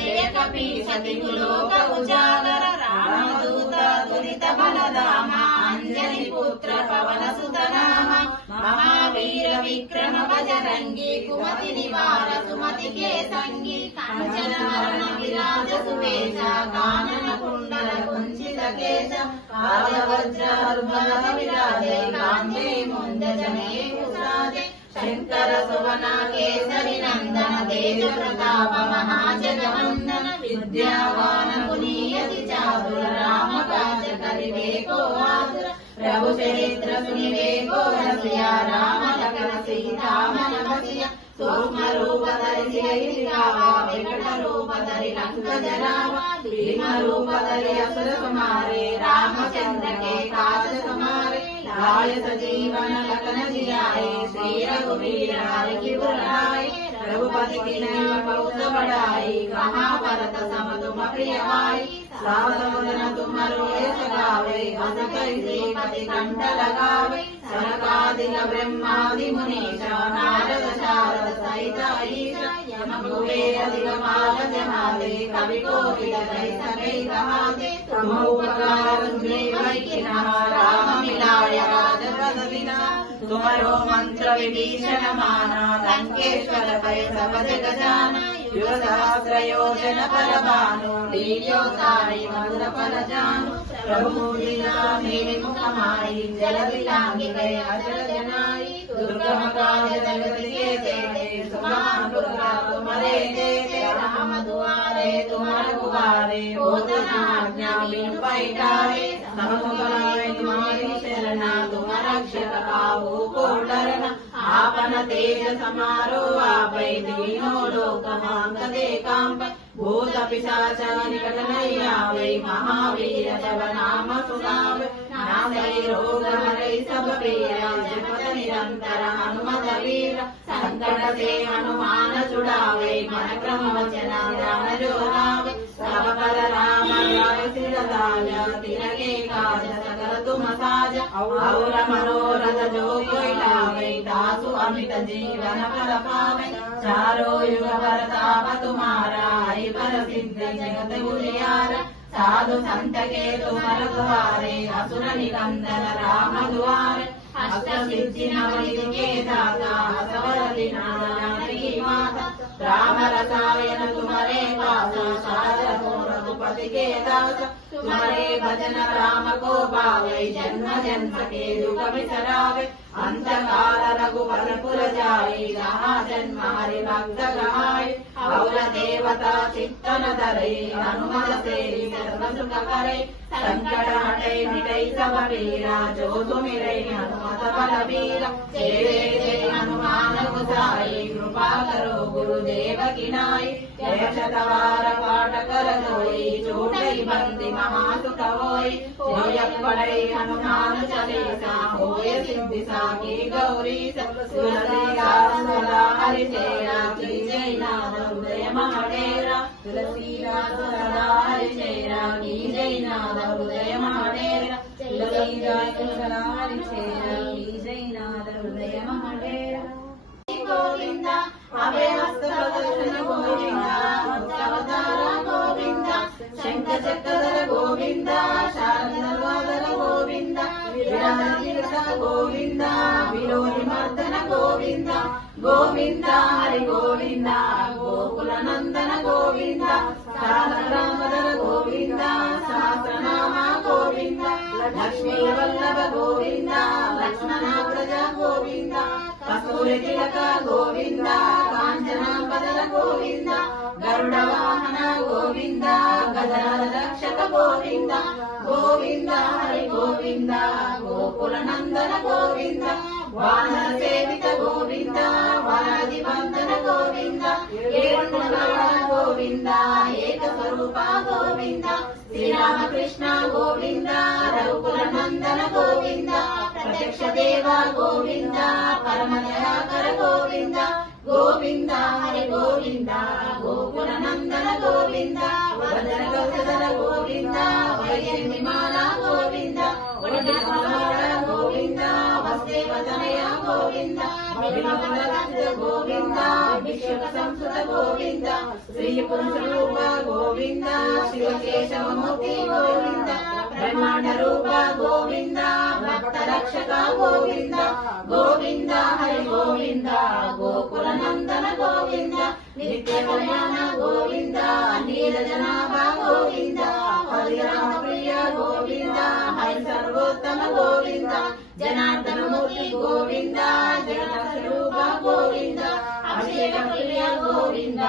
జయ కపీశతి లోక ఉజాగర రామదూత దురిత బలధామ అంజని పుత్ర పవన సుతనామ మహావీర విక్రమ బజరంగి కుమతి నివార సుమతి కే సంగి కంచన మరణ విరాజ సువేశ కానన కుండల కుంచిత కేశ కాలవజ్రార్బల విరాజే కాంతే ముందజనే కుసాజే శంకర సువన కేసరి నందన తేజ ప్రతాప మహాజగవందన విద్యావాన పునీయతి చాతుర రామ కాజ కరివేకో ఆతుర ప్రభు చరిత్ర సునివేకో రసియ రామ లఖన సీతామన వసియ సూక్ష్మ రూప ధరి వెంకట రూప ధరి లంక జరావ భీమ రూప ధరి అసుర కుమారే రామచంద్ర के काज समारे लाय सजीवन लखन जियाए श्री रघुवीर हरि की बुराई रघुपति की नैव बहुत बढ़ाई कहाँ भरत सम तुम प्रिय भाई सावधान तुम रोयस गावे हस कई श्रीपति कंठ लगावे सनकादिक ब्रह्मादि मुनीश नारद शारद सहित ईश यम कुबेर दिगपाल जहाते कवि कोकिल सहित कई कहाते तुम उपकार राम मिलाय राजपद बिना तुमरो मंत्र विभीषण माना लंकेश्वर भय सब जग जाना युग सहस्र योजन पर भानु लील्योतारि मधुर पर जानु प्रभु मुदिना मेरे मुख माई जलधि लांघि गए अचल जनाई दुर्गम काज जगत के देते सुगम दुर्गा तुम्हारे देते राम दुआरे तुम्हारे पुकारे होत न आज्ञा बिनु पैठारे समसुखलाय तुम्हारी शरणा तुम रक्षक काहू को डरना आपन तेज समारो आपै दीनो लोक मांग दे कांप भूत पिशाच निकट नहीं आवे महावीर जब नाम सुनावे नासै रोग हरै सब पीरा जपत निरंतर हनुमत वीर संकट से हनुमान छुड़ावे मन क्रम वचन ध्यान जो लावे सब पर राम राय सिर ताज तिनके काज सकल तुम साज और मनोरथ जो कोई लावे दासु अमित जीवन फल पावे चारों युग परताप तुम्हारा हरि पर सिद्ध जगत उजियारा साधु संत के तुम रखवारे असुर निकंदन राम दुआरे अष्ट सिद्धि नवनिधि के दाता असवर जानकी माता राम रसायन तुम्हारे पासा साधन रघुपति के दास तुम्हारे भजन राम को पावे जन्म जन्म के दुख बिसरावे अंत काल रघुवर पुर जाए जहाँ जन्म हरि भक्त कहाय और देवता चित्तन धरे हनुमत से सर्व सुख करे संकट हटे मिटै सब पीरा जो सुमिरै हनुमत बलबीरा जय हनुमान गोसाई कृपा करो गुरुदेव की नाई जय शतवार पाठ कर जोई चोटै बंदी महासुख होई जोय पढ़ै हनुमान चालीसा होय सिद्धि साकी गौरी तुलसीदास सदा हरि चेरा की जय नाम हृदय महडेरा तुलसीदास सदा हरि चेरा की जय नाम हृदय महडेरा तुलसीदास सदा हरि चेरा की जय नाम हृदय महडेरा गोविंदा अभय हस्त प्रदर्शन गोविंदा मुक्तावतार गोविंदा शंख चक्रधर गोविंदा शारदवादर गोविंदा विराजित गोविंदा विरोधि मर्दन गोविंदा गोविंदा हरि गोविंदा गोकुल नंदन गोविंदा सालग्रामधर गोविंदा सहस्रनाम गोविंदा लक्ष्मी वल्लभ गोविंदा लक्ष्मणाग्रज गोविंदा कस्तूरी तिलक गोविंदा कांचनांबदर गोविंदा गरुड वाहन गोविंदा गदाधर रक्षक गोविंदा गोविंदा हरि गोविंदा गोकुल नंदन गोविंदा वानर सेवित गोविंदा वाराधि वंदन गोविंदा गोविंदा एक स्वरूप गोविंदा श्री राम कृष्ण गोविंदा रघुकुल नंदन गोविंदा प्रत्यक्ष देवा गोविंदा परम दयाकर गोविंदा गोविंदा हरि गोविंदा गोकुल नंदन गोविंदा वदन गौतधर गोविंदा वैजयंतिमाला गोविंदा गोविंदा वसुदेवतनया गोविंदा गोविंदा विश्व संस्कृत गोविंदा श्री पुंसरूप గోవింద శివకేశవమూర్తి గోవింద బ్రహ్మాండ రూప గోవింద భక్త రక్షక గోవింద గోవింద హరి గోవింద గోకుల నందన గోవింద నిత్య కళ్యాణ గోవింద నీరజనాభ గోవింద హరిరామ ప్రియ గోవింద హరి సర్వోత్తమ గోవింద జనార్దనమూర్తి గోవింద జగదస్వరూప గోవింద అభిషేక ప్రియ గోవింద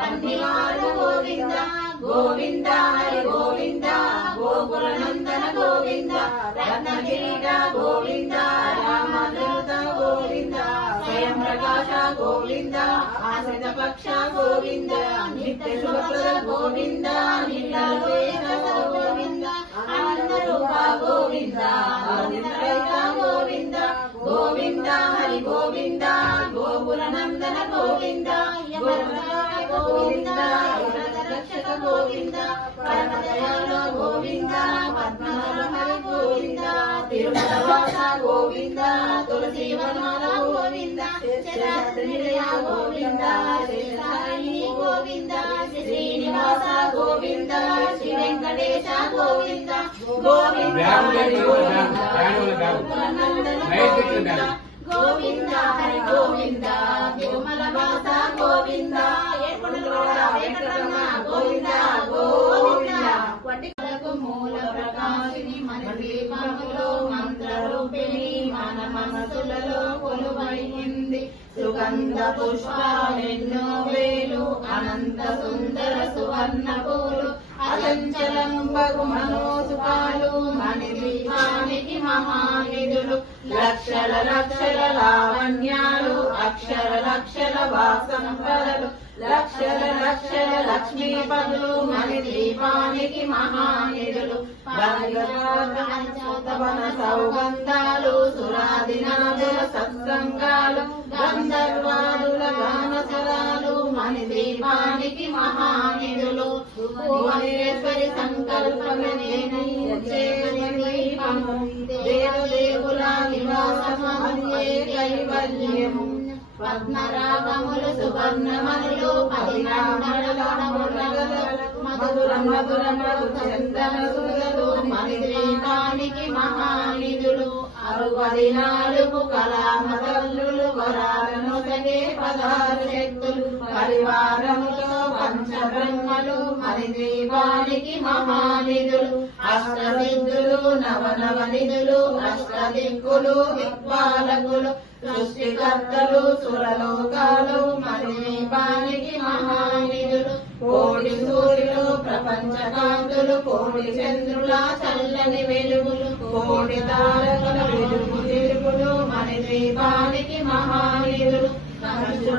పన్నివార గోవింద గోవింద హరి గోవింద గోకుల నందన గోవింద రత్నగిరిట గోవింద రామదూత గోవింద స్వయం ప్రకాశ గోవింద ఆశ్రిత పక్ష గోవింద నిత్య శుభప్రద గోవింద నిత్య గోవింద ఆనంద రూప గోవింద గోవింద గోవింద హరి గోవింద గోకుల నందన గోవింద గోవింద రక్షక గోవింద పరమదయాళ గోవింద పద్మనాభ హరి గోవింద తిరుమల వాస గోవింద తులసి వనాల గోవింద నిలయ గోవింద శేషాయిని గోవింద శ్రీనివాస గోవింద శ్రీ వెంకటేశ గోవింద గోవింద హరి గోవింద గోవింద హరి గోవింద తిరుమల వాస గోవింద గోవింద గోవింద మూల ప్రకాశిని మన దీపములో మంత్ర రూపిణి మన మనసులలో కొలువైంది సుగంధ పుష్పాలెన్నో వేలు అనంత సుందర సువర్ణ పూలు అచంచలంబగు మనోసుకాలు మన దీపానికి మహానిధులు లక్షల లక్షల లావణ్యాలు అక్షర లక్షల వాసంపదలు లక్షల లక్షల లక్ష్మీపదులు మన దీపానికి మహానిధులు వన సౌగంధాలు సురాదినాదుల సత్సంగాలు గంధర్వాదుల గానసరాలు మన దీపానికి మహానిధులు భువనేశ్వరి సంకల్పమే దీపము దేవదేవుల నివాసమదే కైవల్యము పద్మరాగములు సువర్ణమనులు మధుర మధుర మధు చందన సుధలు మన దీపానికి మహానిధులు 64 కళామతల్లులు వరాలను సగే 16 శక్తులు పరివారముతో పంచబ్రహ్మలు మన దీపానికి మహానిధులు అష్టసిద్ధులు నవనవనిధులు అష్టదిక్కులు దిక్పాలకులు సృష్టికర్తలు సురలోకాలు మన దీపానికి మహానిధులు కోటి సూర్యులు ప్రపంచ కాంతులు కోటి చంద్రుల చల్లని వెలుగులు కోటి తారకుల వెలుగు తిరుగులు మన దీపానికి మహానిధులు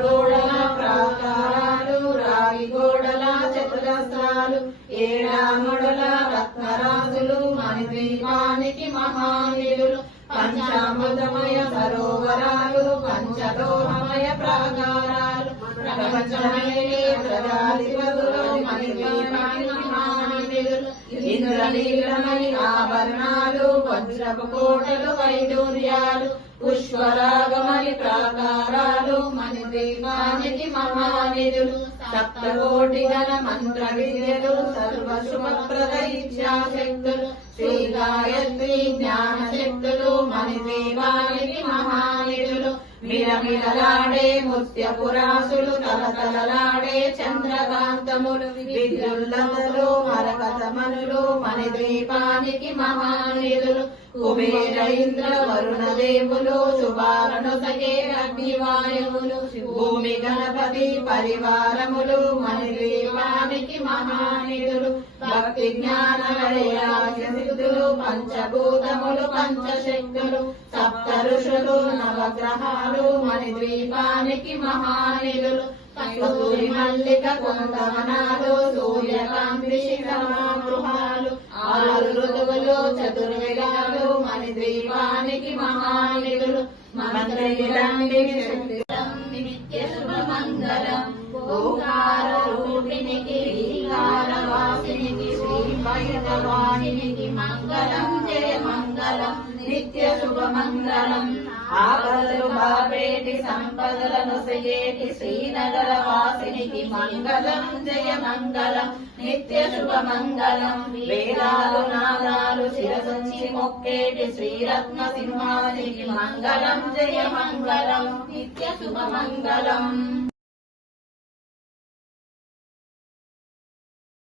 గోడల ప్రాకారాలు రాగి గోడల చతురస్రాలు ఏడాముడల రత్నరాజులు మన దీపానికి మహానిధులు పంచామృతమయ సరోవరాలు పంచలోహమయ ప్రాకారాలు ప్రపంచమయ ప్రజాధిపతులు మన దీపానికి మహానిధులు ఇంద్రనీలమై ఆభరణాలు వజ్రపు కోటలు వైడూర్యాలు పుష్పరాగమణి ప్రాకారాలు మన దీపానికి మహానిధులు సప్తకోటి గణ మంత్ర విద్యలు సర్వశుభప్రద ఇచ్ఛాశక్తులు శ్రీ గాయత్రి జ్ఞాన శక్తులు మన దీపానికి మహానిధులు మిలమిలలాడే ముత్యపురాసులు తలతలలాడే చంద్రకాంతములు విద్యుల్లతలు మరకతమనులు మన దీపానికి మహానిధులు కుబేర ఇంద్ర వరుణ దేవులు శుభాలను సగే అగ్నివాయువులు భూమి గణపతి పరివారములు మన దీపానికి మహానిధులు భక్తి జ్ఞాన వైరాగ్య సిద్ధులు పంచభూతములు పంచశక్తులు సప్త ఋషులు నవగ్రహాలు మన దీపానికి మహానిధులు కస్తూరి మల్లిక కొందవనాలు సూర్యకాంతి శిఖరాగృహాలు 6 ఋతువులు చతుర్వేదాలు మన దీపానికి మహానిధులు నిత్య శుభమంగళం ఓంకార రూపిణికి వాసినికి శ్రీ వైదవాహినికి మంగళం జయ మంగళం నిత్య శుభమంగళం ఆపదలు బాపేటి సంపదలను సెయేటి శ్రీనగర వాసినికి మంగళం జయ మంగళం నిత్య శుభ మంగళం వేదాలు నాదాలు శిరసుంచి మొక్కేటి శ్రీరత్న సింహానికి మంగళం జయ మంగళం నిత్య శుభ మంగళం